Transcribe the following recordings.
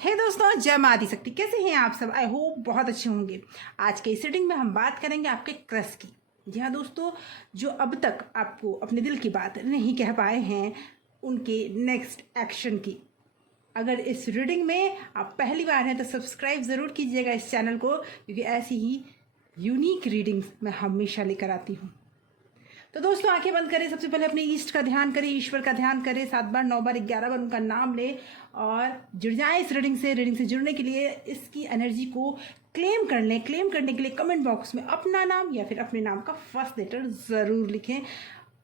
हे दोस्तों, जय माँ आदि शक्ति। कैसे हैं आप सब? आई होप बहुत अच्छे होंगे। आज के इस रीडिंग में हम बात करेंगे आपके क्रश की। जी हाँ दोस्तों, जो अब तक आपको अपने दिल की बात नहीं कह पाए हैं, उनके नेक्स्ट एक्शन की। अगर इस रीडिंग में आप पहली बार हैं तो सब्सक्राइब ज़रूर कीजिएगा इस चैनल को, क्योंकि ऐसी ही यूनिक रीडिंग्स मैं हमेशा लेकर आती हूँ। तो दोस्तों, आंखें बंद करें। सबसे पहले अपने ईष्ट का ध्यान करें, ईश्वर का ध्यान करें। 7 बार, 9 बार, 11 बार उनका नाम लें और जुड़ जाएं इस रीडिंग से। रीडिंग से जुड़ने के लिए इसकी एनर्जी को क्लेम कर लें। क्लेम करने के लिए कमेंट बॉक्स में अपना नाम या फिर अपने नाम का फर्स्ट लेटर ज़रूर लिखें।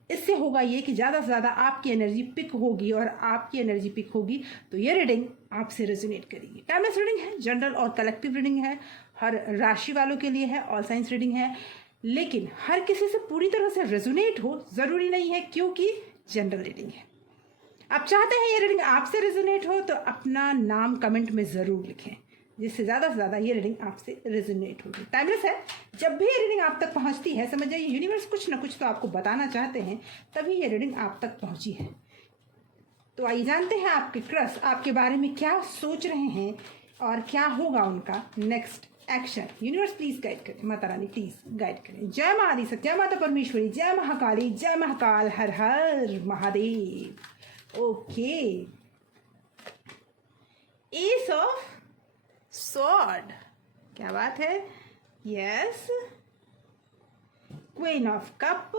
इससे होगा ये कि ज़्यादा से ज़्यादा आपकी एनर्जी पिक होगी, और आपकी एनर्जी पिक होगी तो ये रीडिंग आपसे रेजोनेट करेगी। टाइमलेस रीडिंग है, जनरल और कलेक्टिव रीडिंग है, हर राशि वालों के लिए है, ऑल साइंस रीडिंग है, लेकिन हर किसी से पूरी तरह से रेजोनेट हो ज़रूरी नहीं है, क्योंकि जनरल रीडिंग है। आप चाहते हैं ये रीडिंग आपसे रेजोनेट हो तो अपना नाम कमेंट में ज़रूर लिखें, जिससे ज़्यादा से ज़्यादा ये रीडिंग आपसे रेजोनेट होगी। टाइमलेस है। जब भी ये रीडिंग आप तक पहुंचती है, समझ जाइए यूनिवर्स कुछ ना कुछ तो आपको बताना चाहते हैं, तभी ये रीडिंग आप तक पहुंची है। तो आइए जानते हैं आपके क्रश आपके बारे में क्या सोच रहे हैं और क्या होगा उनका next action. Universe please guide करें, माता रानी प्लीज गाइड करें। जय माँ आदि शक्ति, जय माता परमेश्वरी, जय महाकाली, जय महाकाल, हर हर Mahadev. Okay, ace of sword, क्या बात है। Yes, queen of cup,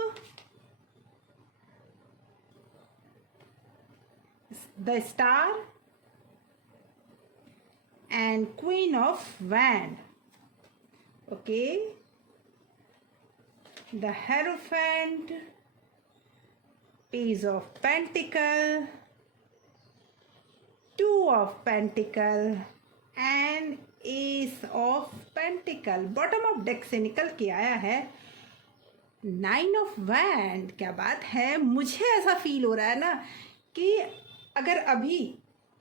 the star and queen of wand. Okay, the Hierophant, Page of Pentacle, 2 of Pentacle and Ace of Pentacle। Bottom of deck से निकल के आया है 9 ऑफ वैंड। क्या बात है। मुझे ऐसा फील हो रहा है ना कि अगर अभी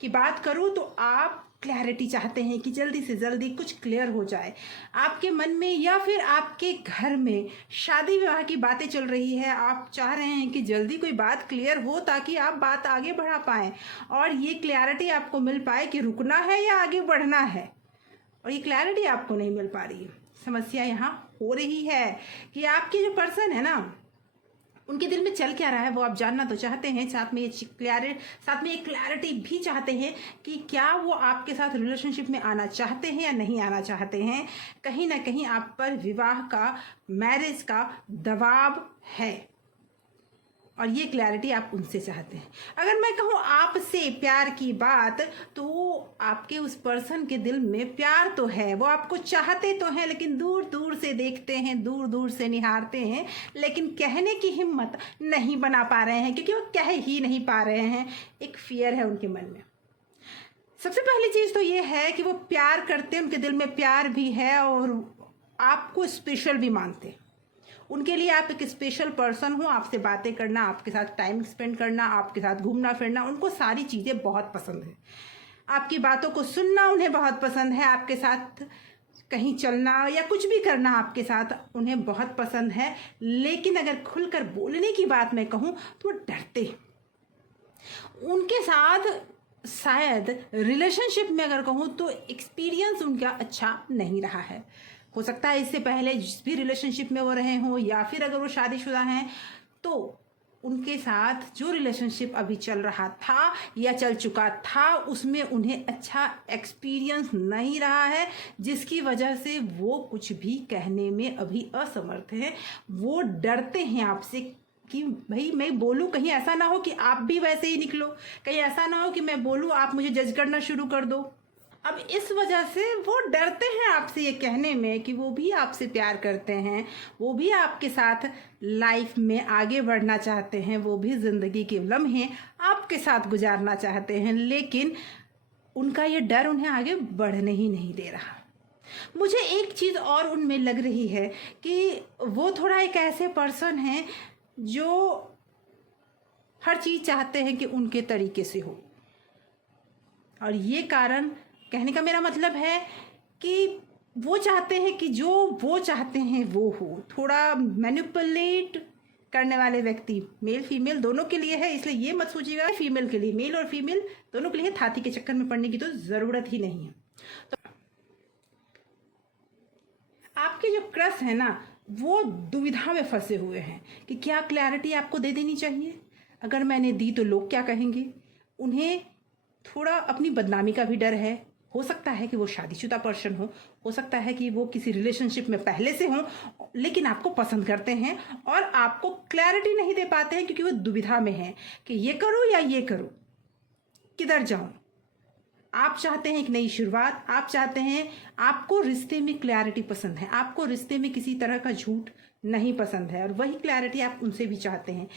की बात करूँ तो आप क्लैरिटी चाहते हैं कि जल्दी से जल्दी कुछ क्लियर हो जाए आपके मन में, या फिर आपके घर में शादी विवाह की बातें चल रही है। आप चाह रहे हैं कि जल्दी कोई बात क्लियर हो ताकि आप बात आगे बढ़ा पाएँ, और ये क्लैरिटी आपको मिल पाए कि रुकना है या आगे बढ़ना है, और ये क्लैरिटी आपको नहीं मिल पा रही है। समस्या यहाँ हो रही है कि आपके जो पर्सन है ना, उनके दिल में चल क्या रहा है वो आप जानना तो चाहते हैं। साथ में ये क्लैरिटी भी चाहते हैं कि क्या वो आपके साथ रिलेशनशिप में आना चाहते हैं या नहीं आना चाहते हैं। कहीं ना कहीं आप पर विवाह का, मैरिज का दबाव है, और ये क्लैरिटी आप उनसे चाहते हैं। अगर मैं कहूँ आपसे प्यार की बात, तो आपके उस पर्सन के दिल में प्यार तो है, वो आपको चाहते तो हैं, लेकिन दूर दूर से देखते हैं, दूर दूर से निहारते हैं, लेकिन कहने की हिम्मत नहीं बना पा रहे हैं, क्योंकि वो कह ही नहीं पा रहे हैं। एक फियर है उनके मन में। सबसे पहली चीज़ तो ये है कि वो प्यार करते हैं, उनके दिल में प्यार भी है, और आपको स्पेशल भी मानते हैं। उनके लिए आप एक स्पेशल पर्सन हो। आपसे बातें करना, आपके साथ टाइम स्पेंड करना, आपके साथ घूमना फिरना, उनको सारी चीज़ें बहुत पसंद है। आपकी बातों को सुनना उन्हें बहुत पसंद है। आपके साथ कहीं चलना या कुछ भी करना आपके साथ उन्हें बहुत पसंद है। लेकिन अगर खुलकर बोलने की बात मैं कहूँ तो वो डरते हैं। उनके साथ शायद रिलेशनशिप में अगर कहूँ तो एक्सपीरियंस उनका अच्छा नहीं रहा है। हो सकता है इससे पहले जिस भी रिलेशनशिप में वो रहे हों, या फिर अगर वो शादीशुदा हैं तो उनके साथ जो रिलेशनशिप अभी चल रहा था या चल चुका था, उसमें उन्हें अच्छा एक्सपीरियंस नहीं रहा है, जिसकी वजह से वो कुछ भी कहने में अभी असमर्थ हैं। वो डरते हैं आपसे कि भाई मैं बोलूँ, कहीं ऐसा ना हो कि आप भी वैसे ही निकलो, कहीं ऐसा ना हो कि मैं बोलूँ आप मुझे जज करना शुरू कर दो। अब इस वजह से वो डरते हैं आपसे ये कहने में कि वो भी आपसे प्यार करते हैं, वो भी आपके साथ लाइफ में आगे बढ़ना चाहते हैं, वो भी ज़िंदगी के लम्हे आपके साथ गुजारना चाहते हैं, लेकिन उनका ये डर उन्हें आगे बढ़ने ही नहीं दे रहा। मुझे एक चीज़ और उनमें लग रही है कि वो थोड़ा एक ऐसे पर्सन हैं जो हर चीज़ चाहते हैं कि उनके तरीके से हो, और ये कारण कहने का मेरा मतलब है कि वो चाहते हैं कि जो वो चाहते हैं वो हो। थोड़ा मैनिपुलेट करने वाले व्यक्ति मेल फीमेल दोनों के लिए है, इसलिए ये मत सोचिएगा फीमेल के लिए, मेल और फीमेल दोनों के लिए थाती के चक्कर में पड़ने की तो ज़रूरत ही नहीं है। तो आपके जो क्रश है ना वो दुविधा में फंसे हुए हैं कि क्या क्लैरिटी आपको दे देनी चाहिए, अगर मैंने दी तो लोग क्या कहेंगे। उन्हें थोड़ा अपनी बदनामी का भी डर है। हो सकता है कि वो शादीशुदा पर्सन हो सकता है कि वो किसी रिलेशनशिप में पहले से हो, लेकिन आपको पसंद करते हैं और आपको क्लैरिटी नहीं दे पाते हैं क्योंकि वो दुविधा में है कि ये करूं या ये करूं, किधर जाऊं। आप चाहते हैं एक नई शुरुआत, आप चाहते हैं, आपको रिश्ते में क्लैरिटी पसंद है, आपको रिश्ते में किसी तरह का झूठ नहीं पसंद है और वही क्लैरिटी आप उनसे भी चाहते हैं।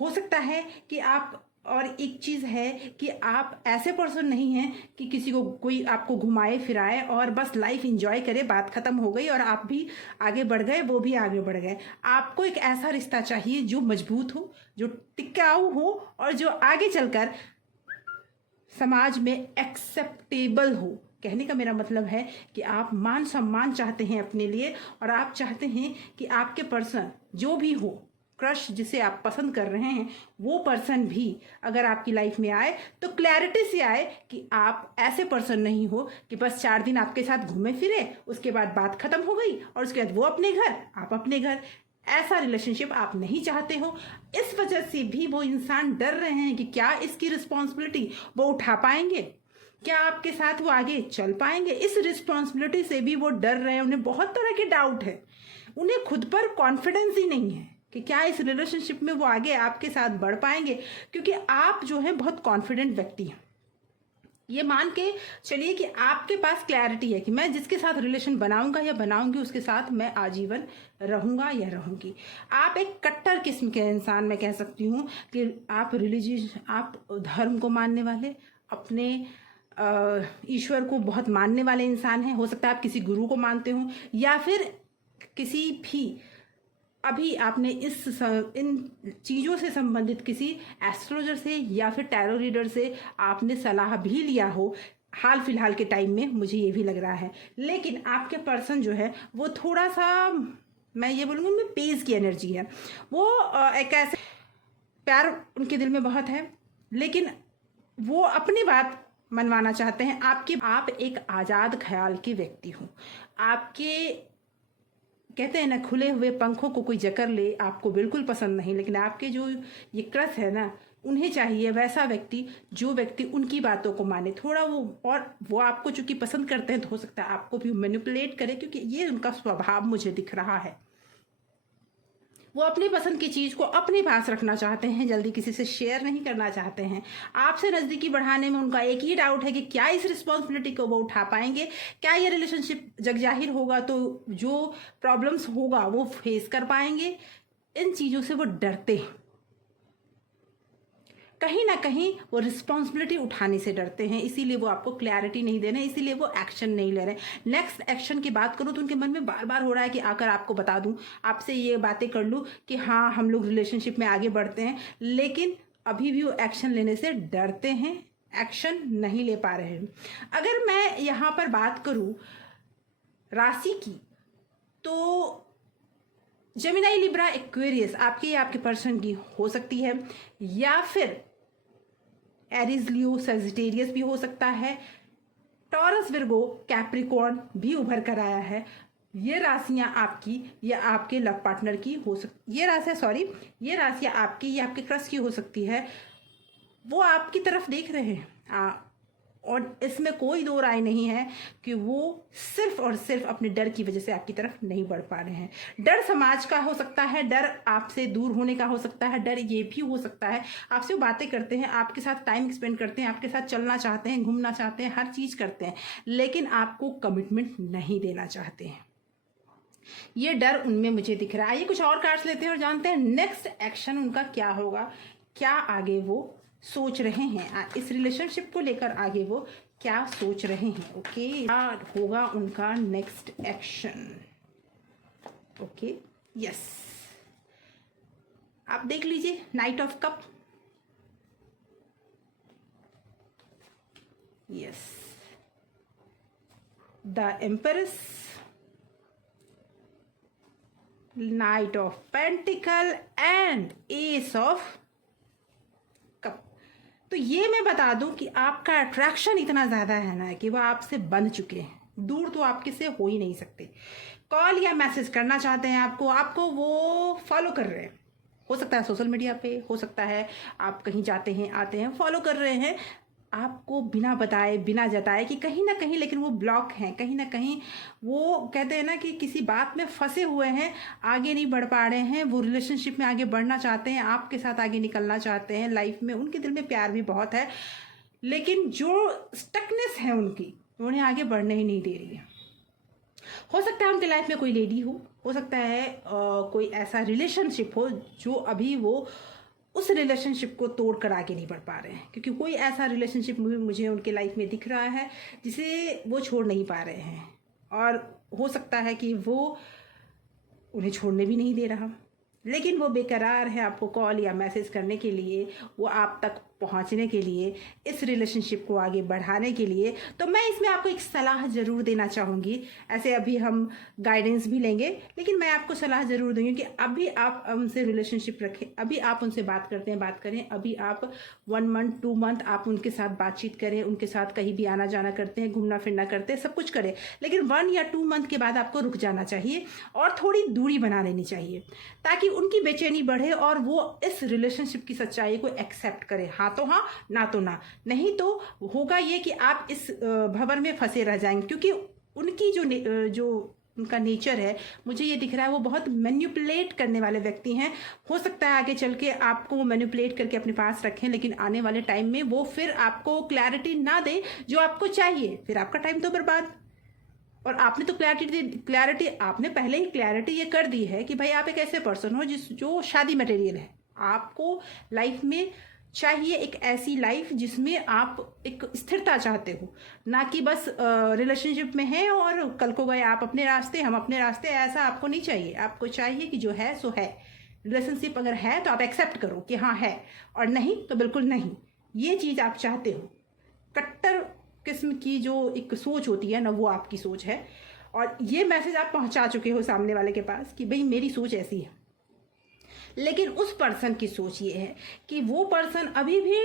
हो सकता है कि आप, और एक चीज़ है कि आप ऐसे पर्सन नहीं हैं कि किसी को कोई आपको घुमाए फिराए और बस लाइफ एंजॉय करे, बात खत्म हो गई और आप भी आगे बढ़ गए, वो भी आगे बढ़ गए। आपको एक ऐसा रिश्ता चाहिए जो मजबूत हो, जो टिकाऊ हो और जो आगे चलकर समाज में एक्सेप्टेबल हो। कहने का मेरा मतलब है कि आप मान सम्मान चाहते हैं अपने लिए और आप चाहते हैं कि आपके पर्सन जो भी हो, क्रश जिसे आप पसंद कर रहे हैं, वो पर्सन भी अगर आपकी लाइफ में आए तो क्लैरिटी से आए कि आप ऐसे पर्सन नहीं हो कि बस 4 दिन आपके साथ घूमे फिरे, उसके बाद बात खत्म हो गई और उसके बाद वो अपने घर आप अपने घर। ऐसा रिलेशनशिप आप नहीं चाहते हो। इस वजह से भी वो इंसान डर रहे हैं कि क्या इसकी रिस्पॉन्सिबिलिटी वो उठा पाएंगे, क्या आपके साथ वो आगे चल पाएंगे। इस रिस्पॉन्सिबिलिटी से भी वो डर रहे हैं, उन्हें बहुत तरह के डाउट है, उन्हें खुद पर कॉन्फिडेंस ही नहीं है कि क्या इस रिलेशनशिप में वो आगे आपके साथ बढ़ पाएंगे, क्योंकि आप जो है बहुत कॉन्फिडेंट व्यक्ति हैं। ये मान के चलिए कि आपके पास क्लैरिटी है कि मैं जिसके साथ रिलेशन बनाऊंगा या बनाऊंगी उसके साथ मैं आजीवन रहूंगा या रहूंगी। आप एक कट्टर किस्म के इंसान, मैं कह सकती हूँ कि आप रिलीजियस, आप धर्म को मानने वाले, अपने ईश्वर को बहुत मानने वाले इंसान हैं। हो सकता है आप किसी गुरु को मानते हो या फिर किसी भी, अभी आपने इन चीज़ों से संबंधित किसी एस्ट्रोलॉजर से या फिर टैरो रीडर से आपने सलाह भी लिया हो हाल फिलहाल के टाइम में, मुझे ये भी लग रहा है। लेकिन आपके पर्सन जो है वो थोड़ा सा, मैं ये बोलूँगी उनमें पेस की एनर्जी है। वो एक ऐसे, प्यार उनके दिल में बहुत है लेकिन वो अपनी बात मनवाना चाहते हैं आपकी। आप एक आज़ाद ख्याल के व्यक्ति हो। आपके, कहते हैं ना, खुले हुए पंखों को कोई जकड़ ले, आपको बिल्कुल पसंद नहीं। लेकिन आपके जो ये क्रश है ना, उन्हें चाहिए वैसा व्यक्ति जो व्यक्ति उनकी बातों को माने थोड़ा वो, और वो आपको चूंकि पसंद करते हैं तो हो सकता है आपको भी मैनिपुलेट करे, क्योंकि ये उनका स्वभाव मुझे दिख रहा है। वो अपनी पसंद की चीज़ को अपने पास रखना चाहते हैं, जल्दी किसी से शेयर नहीं करना चाहते हैं। आपसे नज़दीकी बढ़ाने में उनका एक ही डाउट है कि क्या इस रिस्पॉन्सिबिलिटी को वो उठा पाएंगे, क्या ये रिलेशनशिप जग जाहिर होगा तो जो प्रॉब्लम्स होगा वो फेस कर पाएंगे। इन चीज़ों से वो डरते हैं, कहीं ना कहीं वो रिस्पॉन्सिबिलिटी उठाने से डरते हैं, इसीलिए वो आपको क्लैरिटी नहीं दे रहे हैं, इसीलिए वो एक्शन नहीं ले रहे हैं। नेक्स्ट एक्शन की बात करूँ तो उनके मन में बार बार हो रहा है कि आकर आपको बता दूं, आपसे ये बातें कर लूँ कि हाँ हम लोग रिलेशनशिप में आगे बढ़ते हैं, लेकिन अभी भी वो एक्शन लेने से डरते हैं, एक्शन नहीं ले पा रहे हैं। अगर मैं यहाँ पर बात करूँ राशि की, तो जेमिनाई, लिब्रा, एक्वेरियस आपके या आपके पर्सन की हो सकती है, या फिर एरीज, लियो, सजिटेरियस भी हो सकता है, टॉरस, विर्गो, कैप्रिकॉर्न भी उभर कर आया है। ये राशियां आपकी या आपके लव पार्टनर की हो सकती, ये राशियां आपकी या आपके क्रश की हो सकती है। वो आपकी तरफ देख रहे हैं और इसमें कोई दो राय नहीं है कि वो सिर्फ और सिर्फ अपने डर की वजह से आपकी तरफ नहीं बढ़ पा रहे हैं। डर समाज का हो सकता है, डर आपसे दूर होने का हो सकता है, डर ये भी हो सकता है आपसे वो बातें करते हैं, आपके साथ टाइम स्पेंड करते हैं, आपके साथ चलना चाहते हैं, घूमना चाहते हैं, हर चीज़ करते हैं, लेकिन आपको कमिटमेंट नहीं देना चाहते हैं। ये डर उनमें मुझे दिख रहा है। आइए कुछ और कार्ड्स लेते हैं और जानते हैं नेक्स्ट एक्शन उनका क्या होगा, क्या आगे वो सोच रहे हैं, इस रिलेशनशिप को लेकर आगे वो क्या सोच रहे हैं। ओके, क्या होगा उनका नेक्स्ट एक्शन। ओके, यस, आप देख लीजिए knight of cup, yes, the empress, knight of pentacle and ace of cup. तो ये मैं बता दूं कि आपका अट्रैक्शन इतना ज़्यादा है ना कि वो आपसे बंध चुके हैं, दूर तो आपके से हो ही नहीं सकते। कॉल या मैसेज करना चाहते हैं आपको वो फॉलो कर रहे हैं, हो सकता है सोशल मीडिया पे, हो सकता है आप कहीं जाते हैं आते हैं, फॉलो कर रहे हैं आपको बिना बताए बिना जताए कि कहीं ना कहीं, लेकिन वो ब्लॉक हैं कहीं ना कहीं। वो कहते हैं ना कि किसी बात में फंसे हुए हैं, आगे नहीं बढ़ पा रहे हैं, वो रिलेशनशिप में आगे बढ़ना चाहते हैं, आपके साथ आगे निकलना चाहते हैं लाइफ में, उनके दिल में प्यार भी बहुत है, लेकिन जो स्टकनेस है उनकी उन्हें आगे बढ़ने ही नहीं दे रही है। हो सकता है उनके लाइफ में कोई लेडी हो सकता है कोई ऐसा रिलेशनशिप हो जो अभी वो उस रिलेशनशिप को तोड़ कर आगे नहीं बढ़ पा रहे हैं, क्योंकि कोई ऐसा रिलेशनशिप मुझे उनके लाइफ में दिख रहा है जिसे वो छोड़ नहीं पा रहे हैं, और हो सकता है कि वो उन्हें छोड़ने भी नहीं दे रहा, लेकिन वो बेकरार है आपको कॉल या मैसेज करने के लिए, वो आप तक पहुंचने के लिए, इस रिलेशनशिप को आगे बढ़ाने के लिए। तो मैं इसमें आपको एक सलाह ज़रूर देना चाहूँगी। ऐसे अभी हम गाइडेंस भी लेंगे, लेकिन मैं आपको सलाह ज़रूर दूँगी कि अभी आप उनसे रिलेशनशिप रखें, अभी आप उनसे बात करें, अभी आप 1 मंथ 2 मंथ आप उनके साथ बातचीत करें, उनके साथ कहीं भी आना जाना करते हैं, घूमना फिरना करते हैं, सब कुछ करें, लेकिन 1 या 2 मंथ के बाद आपको रुक जाना चाहिए और थोड़ी दूरी बना लेनी चाहिए, ताकि उनकी बेचैनी बढ़े और वो इस रिलेशनशिप की सच्चाई को एक्सेप्ट करें। हाँ तो हाँ, ना तो ना। नहीं तो होगा ये कि आप इस भंवर में फंसे रह जाएंगे, क्योंकि उनकी जो उनका नेचर है, मुझे ये दिख रहा है वो बहुत मैनिपुलेट करने वाले व्यक्ति हैं। हो सकता है आगे चल के आपको वो मैनिपुलेट करके अपने पास रखें, लेकिन आने वाले टाइम में वो फिर आपको क्लैरिटी ना दे जो आपको चाहिए, फिर आपका टाइम तो बर्बाद। और आपने तो क्लैरिटी आपने पहले ही क्लैरिटी ये कर दी है कि भाई आप एक ऐसे पर्सन हो जो शादी मटेरियल है। आपको लाइफ में चाहिए एक ऐसी लाइफ जिसमें आप एक स्थिरता चाहते हो, ना कि बस रिलेशनशिप में है और कल को गए आप अपने रास्ते हम अपने रास्ते, ऐसा आपको नहीं चाहिए। आपको चाहिए कि जो है सो है। रिलेशनशिप अगर है तो आप एक्सेप्ट करो कि हाँ है, और नहीं तो बिल्कुल नहीं। ये चीज़ आप चाहते हो। कट्टर किस्म की जो एक सोच होती है ना, वो आपकी सोच है, और ये मैसेज आप पहुंचा चुके हो सामने वाले के पास कि भाई मेरी सोच ऐसी है। लेकिन उस पर्सन की सोच ये है कि वो पर्सन अभी भी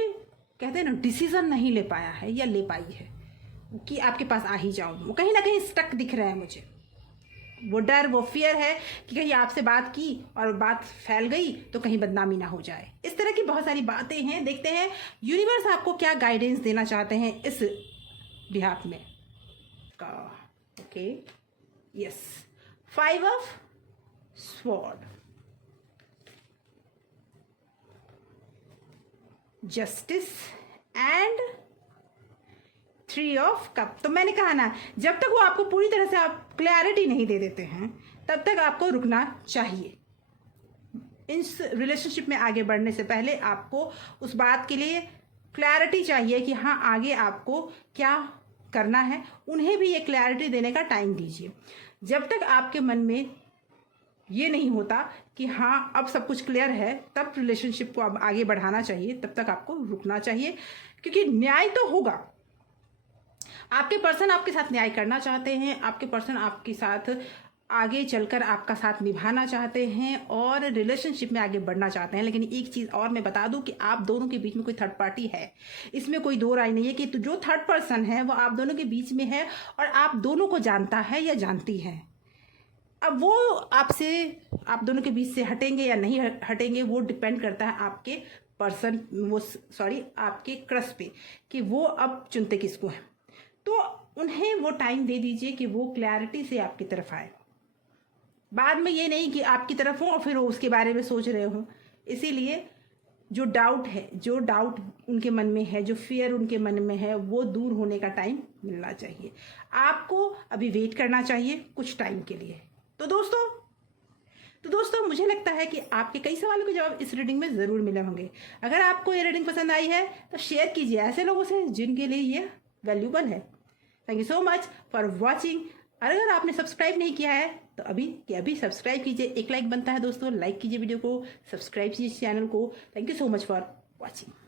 कहते हैं ना डिसीजन नहीं ले पाया है या ले पाई है कि आपके पास आ ही जाऊं। वो कहीं ना कहीं स्टक दिख रहा है मुझे। वो डर, वो फियर है कि कहीं आपसे बात की और बात फैल गई तो कहीं बदनामी ना हो जाए। इस तरह की बहुत सारी बातें हैं। देखते हैं यूनिवर्स आपको क्या गाइडेंस देना चाहते हैं इस बिहाफ में का। Okay, yes, 5 of sword, justice and 3 of cup. तो मैंने कहा ना, जब तक वो आपको पूरी तरह से आप क्लैरिटी नहीं दे देते हैं तब तक आपको रुकना चाहिए। इस रिलेशनशिप में आगे बढ़ने से पहले आपको उस बात के लिए क्लैरिटी चाहिए कि हाँ आगे आपको क्या करना है। उन्हें भी ये क्लैरिटी देने का टाइम दीजिए। जब तक आपके मन में ये नहीं होता कि हाँ अब सब कुछ क्लियर है, तब रिलेशनशिप को अब आगे बढ़ाना चाहिए, तब तक आपको रुकना चाहिए, क्योंकि न्याय तो होगा। आपके पर्सन आपके साथ न्याय करना चाहते हैं, आपके पर्सन आपके साथ आगे चलकर आपका साथ निभाना चाहते हैं और रिलेशनशिप में आगे बढ़ना चाहते हैं। लेकिन एक चीज़ और मैं बता दूं कि आप दोनों के बीच में कोई थर्ड पार्टी है, इसमें कोई दो राय नहीं है कि तो जो थर्ड पर्सन है वो आप दोनों के बीच में है और आप दोनों को जानता है या जानती है। अब वो आपसे, आप दोनों के बीच से हटेंगे या नहीं हटेंगे वो डिपेंड करता है आपके पर्सन, वो सॉरी आपके क्रश पे, कि वो अब चुनते किसको है। तो उन्हें वो टाइम दे दीजिए कि वो क्लैरिटी से आपकी तरफ आए। बाद में ये नहीं कि आपकी तरफ हो और फिर वो उसके बारे में सोच रहे हो। इसीलिए जो डाउट है, जो डाउट उनके मन में है, जो फियर उनके मन में है, वो दूर होने का टाइम मिलना चाहिए। आपको अभी वेट करना चाहिए कुछ टाइम के लिए। तो दोस्तों मुझे लगता है कि आपके कई सवालों के जवाब इस रीडिंग में ज़रूर मिले होंगे। अगर आपको ये रीडिंग पसंद आई है तो शेयर कीजिए ऐसे लोगों से जिनके लिए ये वैल्यूबल है। Thank you so much for watching. अगर आपने सब्सक्राइब नहीं किया है तो अभी सब्सक्राइब कीजिए। एक लाइक बनता है दोस्तों, लाइक कीजिए वीडियो को, सब्सक्राइब कीजिए चैनल को। Thank you so much for watching.